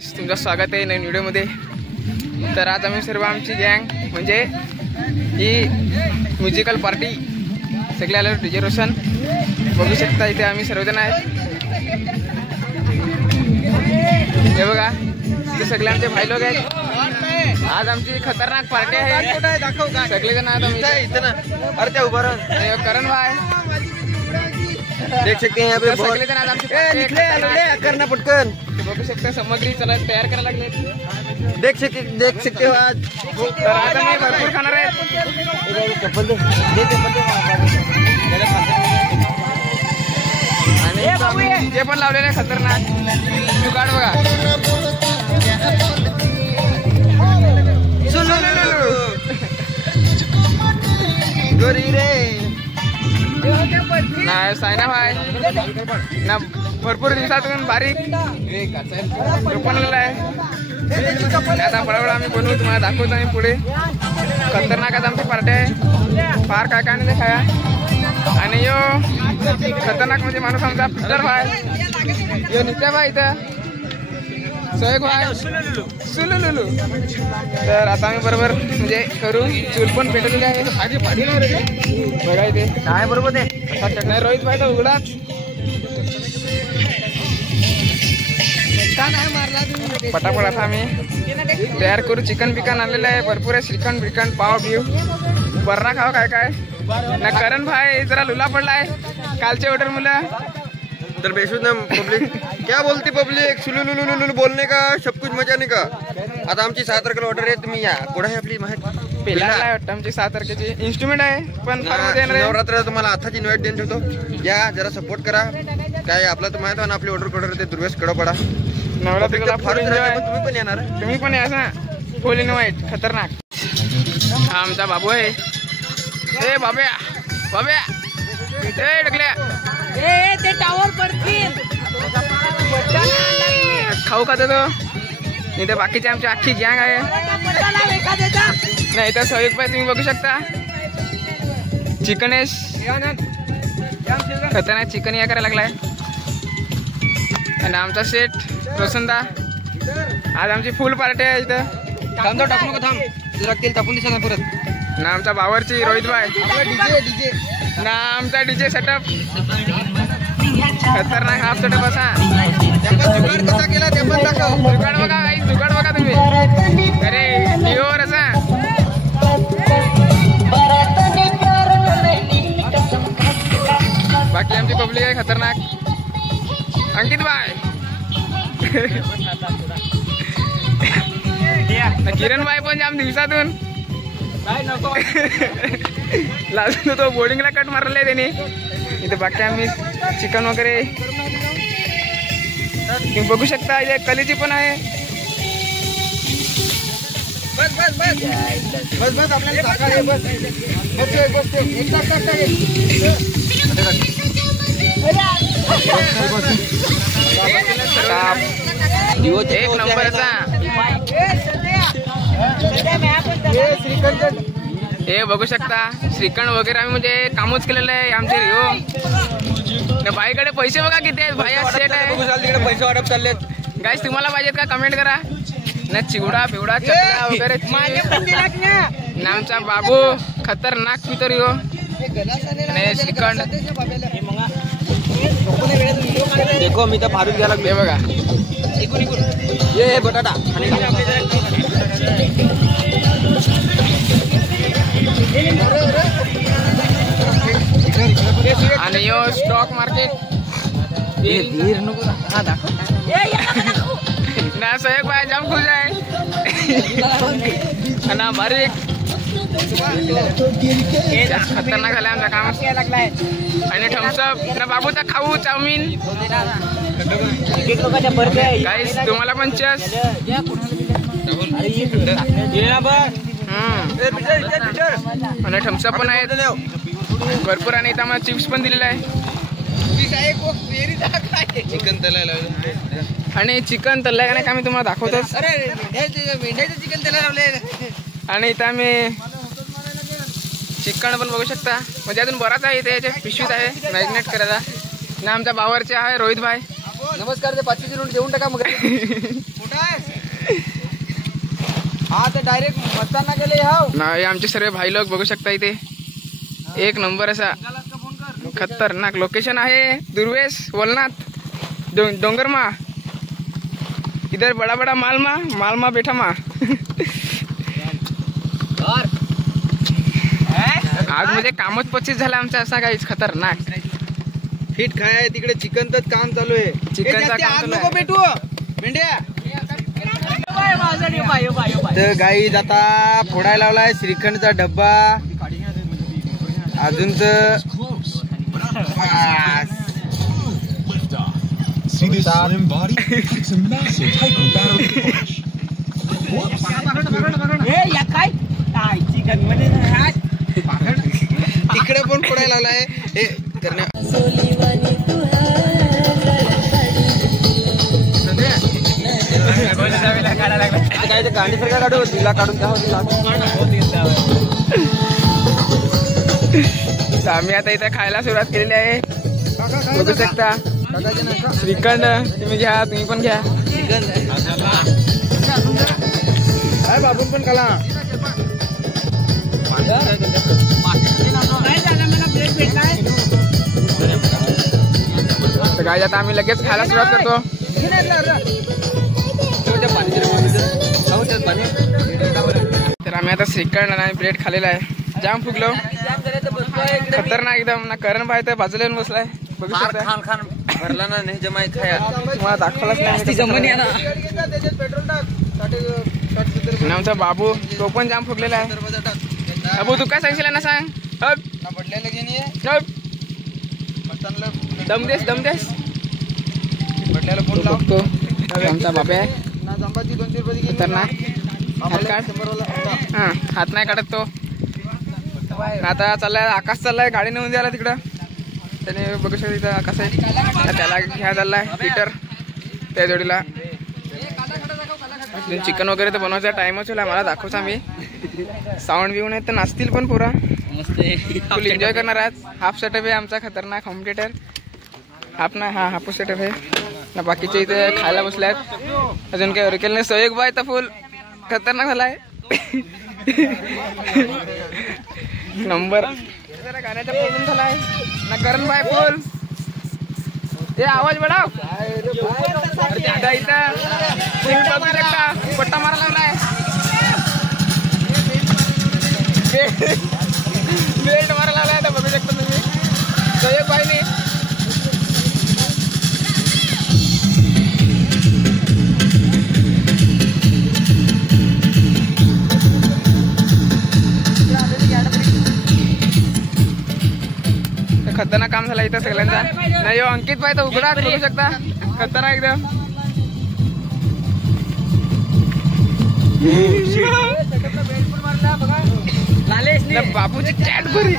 तुमचं स्वागत आहे नवीन व्हिडिओमध्ये। तर आज आम्ही सर्व आमची गँग म्हणजे ही म्युझिकल पार्टी सगळे आलो डीजे रोशन बघू शकता। इथे आम्ही सर्वजण आहेत। हे बघा इथे सगळे आमचे भाई लोक आहेत। आज आमची खतरनाक पार्टी आहे। सगळेजण आज आम्ही इथे ना अरे त्या उभा राहा करण भाई देख सकते हैं यहाँ पे सगळे जण आज आमची पार्टी करना पटकन बघू शकता। सामग्री चला तयार करायला लागले। देख सकते हो आज तर आज आम्ही भरपूर खाणार आहे। आणि जे पण लावलेले आहे खतरनाक जुगाड बघा। गोरी रे नाही सायना भाई ना भरपूर दिवसातून बारीक बनलेला आहे। आता फळाफळ आम्ही बनवू तुम्हाला दाखवतो आम्ही पुढे। खतरनाक आज आमची पार्टी आहे। फार काय काय नाही खाया आणि यो खतरनाक म्हणजे माणूस आमचा फिल्टर भाई यो नित्या भाई इथं सोयग भाई सुलुलुलू। तर आता आम्ही बरोबर म्हणजे करू चूल पण पेटवलेली आहे। बघा इथे काय बरोबर ते रोहित भाई तर उघडाच पटापट। आता आम्ही तयार करू। चिकन बिकन आणलेलं आहे भरपूर आहे। श्रीखंड बिकन पाव बिव बर्रा खाव काय काय ना। करण भाई जरा लुला पडलाय कालचे ऑर्डर मुलं तर बेशुद्ध पब्लिक क्या बोलती पब्लिक सुलुलुलुलु बोलने का सब कुछ मजाने का। आता आमची 6 तारखेला ऑर्डर आहे। तुम्ही या कुठे आहे आपली माहिती पेला आहे वाटतं आमची 6 तारखेची इन्स्ट्रुमेंट आहे पण नवरात्र तुम्हाला आताच इन्व्हाइट देऊन ठेवतो। या जरा सपोर्ट करा। काय आपला तर माहिती आहे ना आपली ऑर्डर ते दुर्वेश कडा पडा नवरात्रीला तुम्ही पण येणार तुम्ही पण या ना फुल इन्व्हाइट खतरनाक। हा आमचा बाबू आहे। ए बाब्या बाब्या ए ढकल्या ए ते टावर पडतील खाऊ खातो तो इथे बाकीचे आमची अख्खी गँग आहे। नाही तर सहयोग पाय तुम्ही बघू शकता। चिकनेश खतरनाक चिकन या करायला लागलाय। आणि आमचा शेठ रोशनदा आज आमची फुल पार्टी आहे इथं। थांब टाकू नका थांब जरा तेल टाकून दिसा ना परत ना आमचा बावरची रोहित भाई ना आमचा डीजे सेटअप खतरनाक हाफ सेटअप असा जुगाड कसा केला ते पण दाखव। जुगाड बघा काही जुगाड बघा तुम्ही अरे डिओवर असा बाकी आमची पब्लिक आहे खतरनाक। अंकित भाई किरण भाई पण जाम दिवसातून लाजून तो बोर्डिंगला कट मारलाय त्याने। इथे बाकी आम्ही चिकन वगैरे तुम्ही बघू शकता। इथे कलेजी पण आहे। बस बस बस बस बस आपल्याला टाकायला बस बस एक तास एक नंबरचा हे बघू शकता। श्रीखंड वगैरे आम्ही म्हणजे कामच केलेलं आहे आमचे रिओ। भाईकडे पैसे बघा किती आहेत। भाई सेट आहे पैसे वाटप चाललेत। गाईस तुम्हाला पाहिजेत का कमेंट करा ना। चिवडा बिवडा चकला वगैरे ना आमचा बाबू खतरनाक पितो रिओ आणि श्रीखंड देखो मी तर फारूक घ्यायला लागले बघा। ये बटाटा आणि यो स्टॉक मार्केट ना सहयोग भाई जाम खुश आहे ना बारीक खतरनाक झालं आमचा काम। आणि थम्सअप ना बाबूचा खाऊ चाऊमिन गाईस तुम्हाला पण चेस आणि थम्सअप पण आहेत भरपूर। आणि इथं आम्हाला चिप्स पण दिलेला आहे। चिकन तळायला आणि चिकन तळलंय का नाही का मी तुम्हाला दाखवतोच। मेंढ्याचं चिकन तळायला लावलंय। आणि इथं आम्ही चिकन पण बघू शकता म्हणजे अजून बराच आहे इथे याच्या पिशवीत आहे मॅरिनेट करायला। ना आमचा बावरचे आहे रोहित भाई नमस्कार ते 5ची नोट देऊन टाका मग. कुठं आहे डायरेक्ट मस्ताना गेले हाव ना हे आमचे सर्व भाई लोक बघू शकता इथे एक नंबर असा खतरनाक लोकेशन आहे दुर्वेश वलनाथ डोंगरमा इधर बड़ा बड़ा मालमा बैठा मा आज म्हणजे कामच 25 झाला आमचा असा काहीच खतरनाक फिट खाय तिकडे चिकनच काम चालू आहे चिकनचा काम चालू आहे. भेटू मेंढ्या तर गाई जाता फोडायला लावलाय श्रीखंडचा डब्बा अजून तर See this slim body? It's a massive Titan battery punch. तिकडे पण फोडायला लावलाय हे करण्या काय ते गाडी सारखा काढू तिला काढून तर आम्ही आता इथे खायला सुरुवात केलेली आहे बघू शकता श्रीखंड तुम्ही घ्या तुम्ही पण घ्या बाबून पण खाला तर काय आता आम्ही लगेच खायला सुरुवात करतो तर आम्ही आता श्रीखंड आणि प्लेट खालेला आहे जाम फुगलो खतरनाक एकदम ना करण भाई तर बाजूला येऊन बसलाय बघू शकता खान भरला ना नाही जमाय खाया मला दाखवलाच नाही आमचा बाबू तो पण जाम फुगलेला आहे बाबू तू काय सांगशील ना सांग दम देस पडल्याला फोन बघतो आमचा बाबा आहे खतरनाक हात काढ हा हात नाही काढत तो आता चाललाय आकाश चाललाय गाडी नेऊन द्यायला तिकडं त्याने बघू शकतो इथं आकाश आहे त्याला घ्या चाललाय पीटर त्या जोडीला चिकन वगैरे तर बनवायचा टाइमच होईल मला दाखवतो आम्ही साऊंड बिऊन आहेत तर नाचतील पण पुरा फुल एन्जॉय करणार आज हाफ सेटअप आहे आमचा खतरनाक होम थिएटर हाफ नाही हा हापूस सेटअप आहे ना बाकीचे इथे खायला बसले आहेत अजून काही ओरिकेल नाही सोयक बाय तर फुल खतरनाक झालाय नंबर गाण्याचा प्रॉब्लेम झालाय ना करण भाई फुल ते आवाज बढाव पट्टा मारा लागलाय बेल्ट मारा लागलाय तर बघू शकता तुम्ही सोयक भाई ने खतरनाक काम झालं इथं सगळ्यांचा नाही हो अंकित भाई तर उघडा बघू शकता खतरनाक एकदम बाबूची कॅडबरी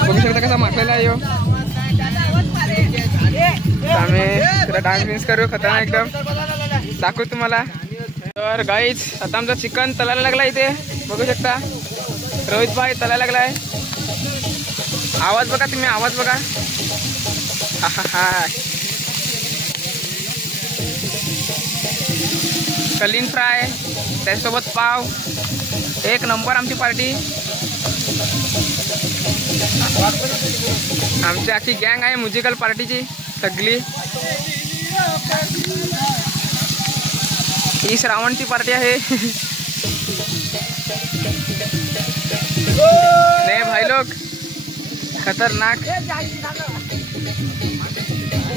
बघू शकता कसा माखलेला आहे आम्ही त्याला डान्स बिन्स करू खतरनाक एकदम दाखवू तुम्हाला तर गाईज आता आमचा चिकन तलायला लागला इथे बघू शकता रोहित भाई तलायला लागलाय आवाज बघा तुम्ही आवाज बघा हा कलीन फ्राय त्याच्यासोबत पाव एक नंबर आमची पार्टी आमची अख्खी गँग आहे म्युझिकल पार्टीची सगळी ही श्रावणची पार्टी आहे नहीं भाई लोग खतरनाक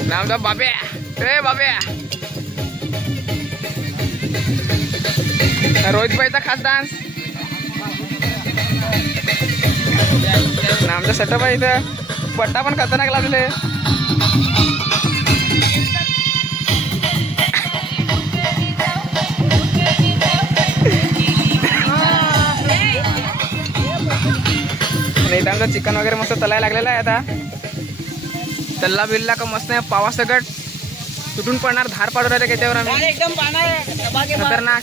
नाम तो बाबे ए बाबे रोहित भाईचा खास डान्स नामचा सेटअप आहे इथं पट्टा पण खतरनाक लागले आमचा चिकन वगैरे मस्त तलाय लागलेला आहे आता तल्ला बिल्ला का मस्त आहे पावा सगट तुटून पडणार धार पाडू राहिले त्याच्यावर आम्ही एकदम खतरनाक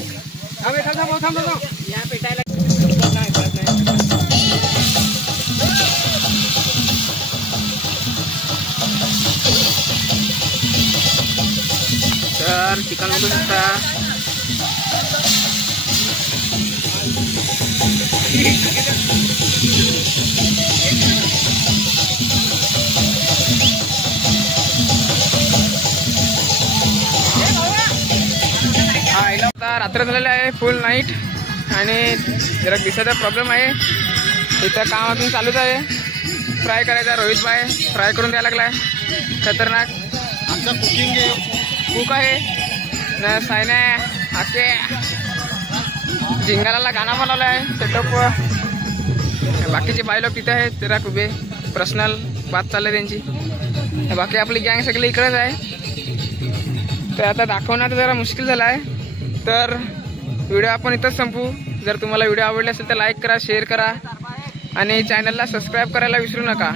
तर तर चिकन बघू शकता. आता रात्र झालेलं आहे, फुल नाईट, आणि जरा दिसायचा प्रॉब्लेम आहे. इथं काम अजून चालूच आहे. फ्राय करायचा रोहित भाई फ्राय करून द्यायला लागलाय. खतरनाक आमचा कुकिंग कुक आहे ना. सायना आके जिंगाला गाणं बनवलं आहे सेटअप. बाकीचे बाय लोक तिथे आहेत, जरा खूप पर्सनल बात चालली त्यांची. बाकी आपली गँग सगळी इकडेच आहे. तर आता दाखवण्यात जरा मुश्किल झालं आहे. तर व्हिडिओ आपण इथंच संपू. जर तुम्हाला व्हिडिओ आवडले असेल तर लाईक करा, शेअर करा आणि चॅनलला सबस्क्राईब करायला विसरू नका.